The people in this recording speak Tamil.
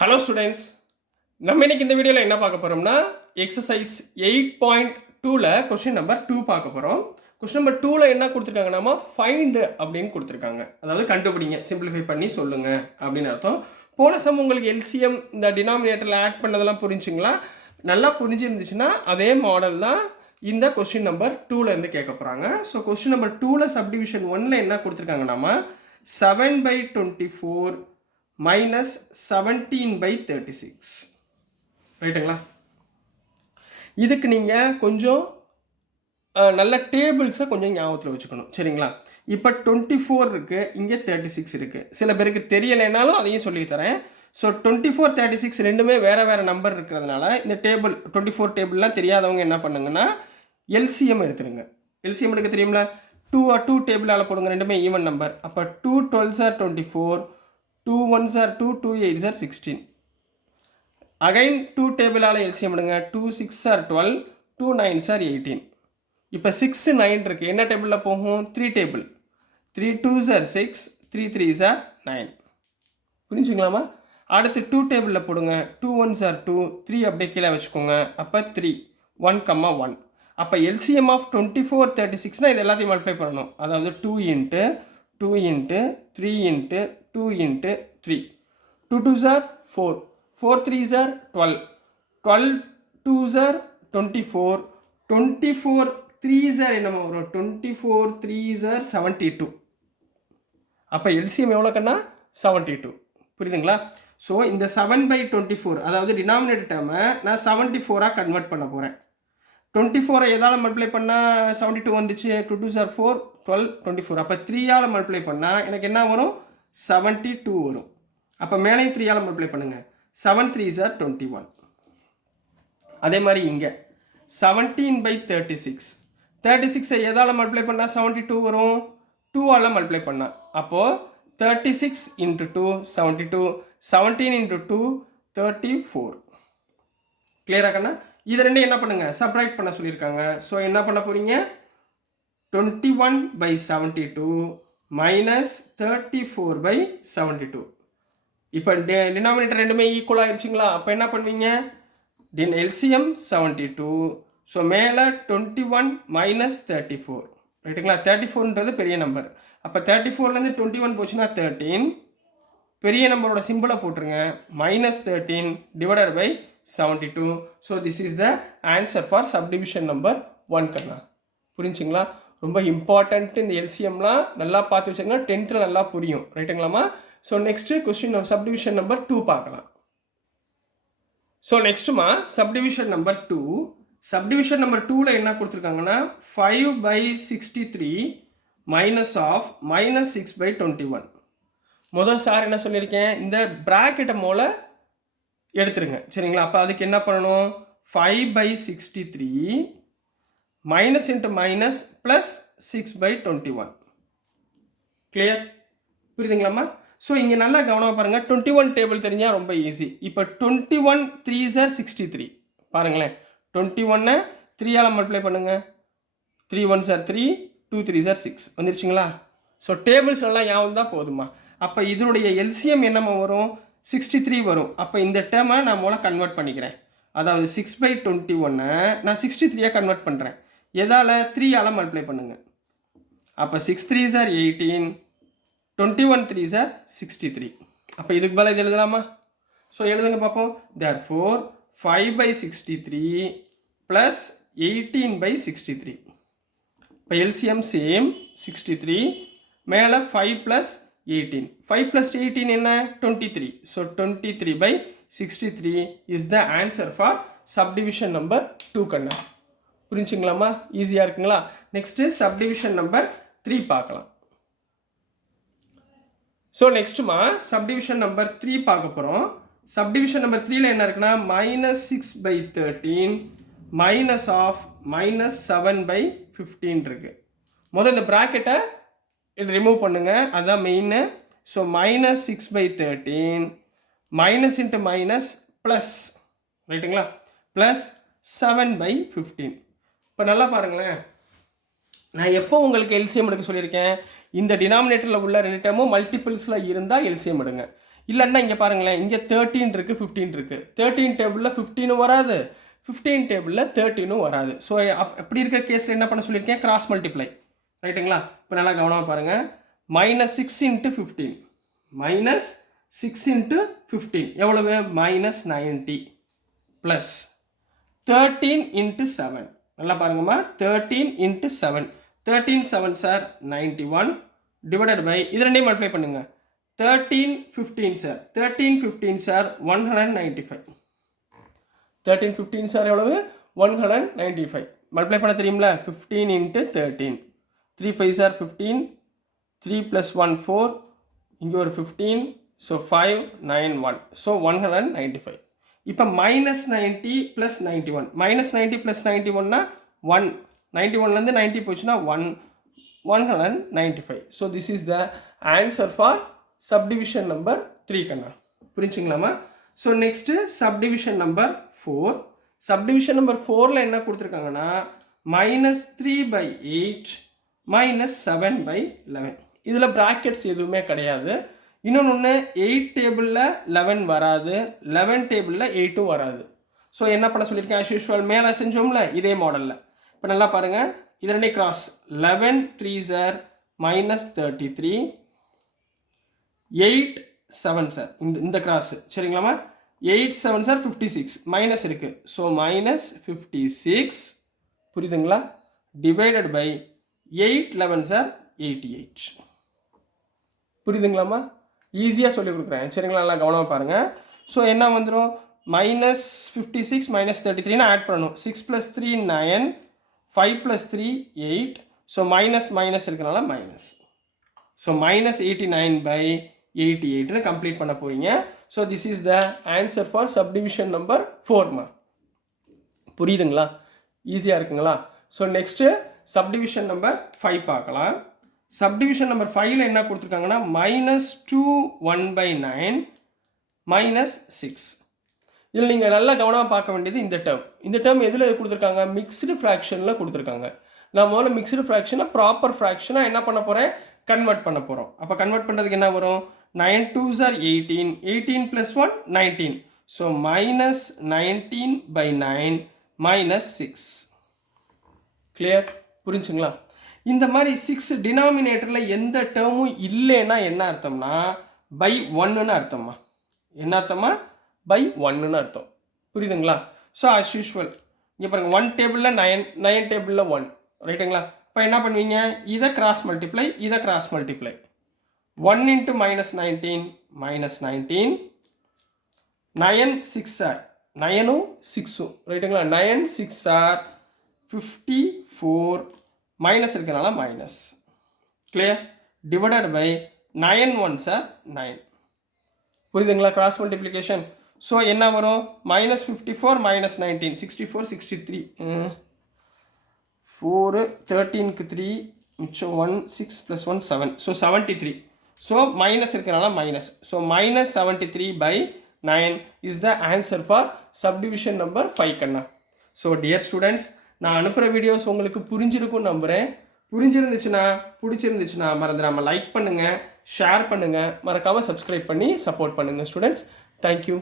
ஹலோ ஸ்டூடெண்ட்ஸ், நம்ம இன்னைக்கு இந்த வீடியோவில் என்ன பார்க்க போகிறோம்னா எக்ஸசைஸ் 8.2ல் கொஸ்டின் நம்பர் 2 பார்க்க போகிறோம். கொஸ்டின் நம்பர் 2ல் என்ன கொடுத்துருக்காங்கன்னா ஃபைண்ட் அப்படின்னு கொடுத்துருக்காங்க. அதாவது கண்டுபிடிங்க, சிம்பிளிஃபை பண்ணி சொல்லுங்க அப்படின்னு அர்த்தம். போன சம் உங்களுக்கு எல்சிஎம் இந்த டினாமினேட்டரில் ஆட் பண்ணதெல்லாம் புரிஞ்சுங்களா? நல்லா புரிஞ்சிருந்துச்சுன்னா அதே மாடல் தான் இந்த கொஸ்டின் நம்பர் 2லேருந்து கேட்க போகிறாங்க. ஸோ கொஸ்டின் நம்பர் 2ல் சப்டிவிஷன் 1ல் என்ன கொடுத்துருக்காங்கன்னா 7/24 minus 17/36 ரைட்டுங்களா? இதுக்கு நீங்கள் கொஞ்சம் நல்ல டேபிள்ஸை கொஞ்சம் ஞாபகத்தில் வச்சுக்கணும், சரிங்களா? இப்போ 24 இருக்குது, இங்கே 36 இருக்குது. சில பேருக்கு தெரியலைனாலும் அதையும் சொல்லித்தரேன். ஸோ 24, 36 ரெண்டுமே வேறு நம்பர் இருக்கிறதுனால இந்த டேபிள் 24 டேபிள்லாம் தெரியாதவங்க என்ன பண்ணுங்கன்னா எல்சிஎம் எடுத்துருங்க. எல்சிஎம் எடுக்க தெரியுங்களா? 2 டேபிளால் போடுங்க, ரெண்டுமே ஈவன் நம்பர். அப்போ 2 12s are 24, 2 1s are 2, 2 8s are 16. Again 2 டேபிளால் LCM எடுங்க. 2 6s are 12, 2 9s are 18. இப்போ 6 9 இருக்குது, என்ன டேபிளில் போகும்? 3 table. 3 2s are 6, 3 3s are 9. புரிஞ்சுங்களாமா? அடுத்து 2 டேபிளில் போடுங்க. 2 1s are 2, 3 அப்படியே கீழே வச்சுக்கோங்க. அப்போ 3 1, 1. அப்போ எல்சிஎம் ஆஃப் 24 36னால் இது எல்லாத்தையும் மல்டிப்ளை பண்ணணும். அதாவது 2 into 2 into 3 into 2 into 3. 2 2s are 4, 4 3s are 12, 12 2s are 24, 24 3s are என்னமா வரும்? 24 3s are 72. அப்போ எல்சிஎம் எவ்வளோ கண்ணா? 72. புரியுதுங்களா? ஸோ இந்த 7/24 அதாவது டினாமினேட்டர் டேர்மை நான் 74ஆக கன்வெர்ட் பண்ண போகிறேன். 24 எதால் மல்டிப்ளை பண்ணால் 72 வந்துச்சு. 2 2s are 4, 12 24. அப்போ 3ஆல் மல்டிப்ளை பண்ணால் எனக்கு என்ன வரும்? 72 வரும். அப்போ மேலேயும் 3ஆல் மல்டிப்ளை பண்ணுங்கள். 7 3s are 21. அதே மாதிரி இங்கே 17/36, 36 எதால் மல்டிப்ளை பண்ணால் 72 வரும்? 2ஆல் மல்டிப்ளை பண்ணால். அப்போது 36 × 2 72, 17 × 2 34. கிளியராக கண்ணா? இது ரெண்டும் என்ன பண்ணுங்கள்? சப்ராக்ட் பண்ண சொல்லியிருக்காங்க. ஸோ என்ன பண்ண போகிறீங்க? 21/72 minus 34/72. இப்போ டினாமினேட்டர் ரெண்டுமே ஈக்குவல் ஆகிடுச்சிங்களா? அப்போ என்ன பண்ணுவீங்க? எல்சிஎம் 72. ஸோ மேலே 21 minus 34 ரைட்டுங்களா? 34ன்றது பெரிய நம்பர். அப்போ 34லேருந்து 21 போச்சுன்னா 13. பெரிய நம்பரோட சிம்பிளை போட்டுருங்க. -13 divided by 72. So this is the answer for subdivision number 1 கண்ணா. புரிஞ்சுங்களா? ரொம்ப இம்பார்ட்டன்ட்டு இந்த எல்சிஎம்லாம் நல்லா பார்த்து வச்சுங்கன்னா 10th நல்லா புரியும், ரைட்டுங்களாமா? So next question subdivision number 2 பார்க்கலாம். ஸோ நெக்ஸ்ட்டுமா சப்டிவிஷன் நம்பர் 2. சப்டிவிஷன் நம்பர் 2ல் என்ன கொடுத்துருக்காங்கன்னா 5/63 minus of -6/21. முதல் சார் என்ன சொல்லியிருக்கேன்? இந்த ப்ராக்கெட்டை மூல எடுத்துருங்க, சரிங்களா? அப்போ அதுக்கு என்ன பண்ணணும்? 5/63 minus into minus plus 6/21. Clear? புரியுதுங்களாம்மா? ஸோ இங்கே நல்லா கவனமாக பாருங்கள். 21 டேபிள் தெரிஞ்சால் ரொம்ப ஈஸி. இப்போ 21 3s are 63. பாருங்களேன், 21 3ஆல் மல்டிப்ளை பண்ணுங்கள். 3 1s are 3, 2 3s are 6 வந்துருச்சுங்களா? So tables நல்லா ஞாபகம் தான் போதுமா? அப்போ இதனுடைய எல்சிஎம் என்னமா வரும்? 63 வரும். அப்போ இந்த டேர்மை நான் மூலம் கன்வெர்ட் பண்ணிக்கிறேன். அதாவது 6/21 நான் 63ஆக கன்வெர்ட் பண்ணுறேன். எதால்? 3ஆல் மல்டிப்ளை பண்ணுங்கள். அப்போ 6 3s are 18, 21 3s are 63. அப்போ இதுக்கு பதிலாக இது எழுதலாமா? ஸோ எழுதுங்க பார்ப்போம். therefore 5/63 plus 18/63. இப்போ எல்சிஎம் சேம் 63, மேலே 5 + 18. 5 + 18 என்ன? 23. So 23/63 is the answer for subdivision number 2 கண்ணா. புரிஞ்சுங்களாமா? ஈஸியாக இருக்குங்களா? நெக்ஸ்ட்டு சப்டிவிஷன் நம்பர் 3 பார்க்கலாம். ஸோ நெக்ஸ்ட்டுமா சப்டிவிஷன் நம்பர் 3 பார்க்க போகிறோம். சப்டிவிஷன் நம்பர் 3ல் என்ன இருக்குன்னா -6/13 மைனஸ் ஆஃப் -7/15 இருக்குது. முதல்ல இந்த ப்ராக்கெட்டை ரிமூவ் பண்ணுங்கள், அதுதான் மெயின்னு. So -6/13 minus into minus plus, ரைட்டுங்களா? ப்ளஸ் 7/15. இப்போ நல்லா பாருங்களேன், நான் எப்போ உங்களுக்கு எல்சிஎம் எடுக்க சொல்லியிருக்கேன்? இந்த டினாமினேட்டரில் உள்ள ரெண்டு டேர்மும் மல்டிபிள்ஸில் இருந்தால் எல்சிஎம் எடுங்க. இல்லைன்னா இங்கே பாருங்களேன், இங்கே 13 இருக்குது, 15 இருக்குது. 13 டேபிளில் 15 வராது, 15 டேபிளில் 13 வராது. ஸோ அப்படி இருக்கிற கேஸில் என்ன பண்ண சொல்லியிருக்கேன், கிராஸ் மல்டிப்ளை. ரைட்டுங்களா? இப்போ நல்லா கவனமாக பாருங்கள். -6 × 15 -6 × 15 எவ்வளவு, -90 ப்ளஸ் 13 × 7. நல்லா பாருங்கம்மா, 13 × 7. 13 7 சார் 91 டிவைடட் பை இது ரெண்டையும் மல்டிப்ளை பண்ணுங்க. 13 15 சார் 13 15 சார் 195. 13 15 சார் எவ்வளவு, 195. மல்டிப்ளை பண்ண தெரியுங்களா? 15 × 13. 3 5 சார் 15, 3 + 1 4, இங்கே ஒரு 15, ஸோ 5 9 1, ஸோ 195. இப்போ -90 + 91, -90 + 91னா 1, 91லேருந்து 90 போச்சுன்னா 195. So this is the answer for subdivision number 3 கண்ணா. புரிஞ்சுங்களாமா? So next subdivision number 4. Subdivision number 4ல் என்ன கொடுத்துருக்காங்கன்னா -3/8 -7/11. இதில் ப்ராக்கெட்ஸ் எதுவுமே கிடையாது. இன்னொன்று 8 டேபிளில் 11 வராது, 11 டேபிளில் 8ம் வராது. ஸோ என்ன பண்ண சொல்லியிருக்கேன், ஆஸ் யூஷுவல் மேலே செஞ்சோம்ல இதே மாடலில். இப்போ நல்லா பாருங்கள், இது ரெண்டே cross. 11 3s are -33, 8 7s are இந்த கிராஸ். சரிங்களாமா? 8 7s are 56, மைனஸ் இருக்குது, ஸோ -56 புரியுதுங்களா, டிவைடட் பை 8 11s are 88. புரியுதுங்களாமா? ஈஸியாக சொல்லி கொடுக்குறேன். சரிங்களா? நல்லா கவனமாக பாருங்கள். ஸோ என்ன வந்துடும், -56 -33 ஆட் பண்ணணும். 6 + 3 9, 5 + 3 8, ஸோ மைனஸ் இருக்கிறனால மைனஸ். ஸோ -89/88 கம்ப்ளீட் பண்ண போகிறீங்க. So this is the answer for subdivision number 4மா. புரியுதுங்களா? ஈஸியாக இருக்குங்களா? ஸோ நெக்ஸ்ட்டு சப்டிவிஷன் நம்பர் 5 பார்க்கலாம். சப்டிவிஷன் நம்பர் 5ல் என்ன கொடுத்துருக்காங்கன்னா -2 1/9 -6. இதில் நீங்கள் நல்லா கவனமாக பார்க்க வேண்டியது இந்த டேர்ம் எதில் கொடுத்துருக்காங்க, மிக்ஸ்டு ஃப்ராக்ஷனில் கொடுத்துருக்காங்க. நான் முதல்ல மிக்ஸ்டு ஃப்ராக்ஷனை ப்ராப்பர் ஃப்ராக்ஷனாக என்ன பண்ண போகிறேன், கன்வெர்ட் பண்ண போகிறோம். அப்போ கன்வெர்ட் பண்ணுறதுக்கு என்ன வரும், 9 2s are 18, 18 + 1 19, ஸோ -19/9 -6. கிளியர்? புரிஞ்சுங்களா? இந்த மாதிரி 6 டினாமினேட்டரில் எந்த டேர்மும் இல்லைன்னா என்ன அர்த்தம்னா /1ன்னு அர்த்தம்மா. என்ன அர்த்தமா, /1ன்னு அர்த்தம். புரியுதுங்களா? ஸோ ஆஸ் யூஷுவல் இங்கே பாருங்கள், 1 டேபிளில் 9, 9 டேபிளில் 1. ரைட்டுங்களா? இப்போ என்ன பண்ணுவீங்க, இதை கிராஸ் மல்டிப்ளை, இதை கிராஸ் மல்டிப்ளை. 1 × -19 -19, 9 6 are 9ம் 6ம். ரைட்டுங்களா? 9 6 are 54, மைனஸ் இருக்கிறனால minus. Clear? Divided by 9 1s are 9. புரியுதுங்களா? Cross multiplication. ஸோ என்ன வரும், -54 -19 64 63, 4 13க்கு 3 மிச்சம் 1 6 + 1 7, ஸோ 73. ஸோ மைனஸ் இருக்கிறனால minus. So -73/9 is the answer for subdivision number 5 கண்ணா. ஸோ டியர் ஸ்டூடெண்ட்ஸ், நான் அனுப்புகிற வீடியோஸ் உங்களுக்கு புரிஞ்சிருக்கும்னு நம்புகிறேன். பிடிச்சிருந்துச்சுன்னா மறந்துடாமல் லைக் பண்ணுங்கள், ஷேர் பண்ணுங்கள், மறக்காமல் சப்ஸ்கிரைப் பண்ணி சப்போர்ட் பண்ணுங்கள் ஸ்டூடெண்ட்ஸ். தேங்க்யூ.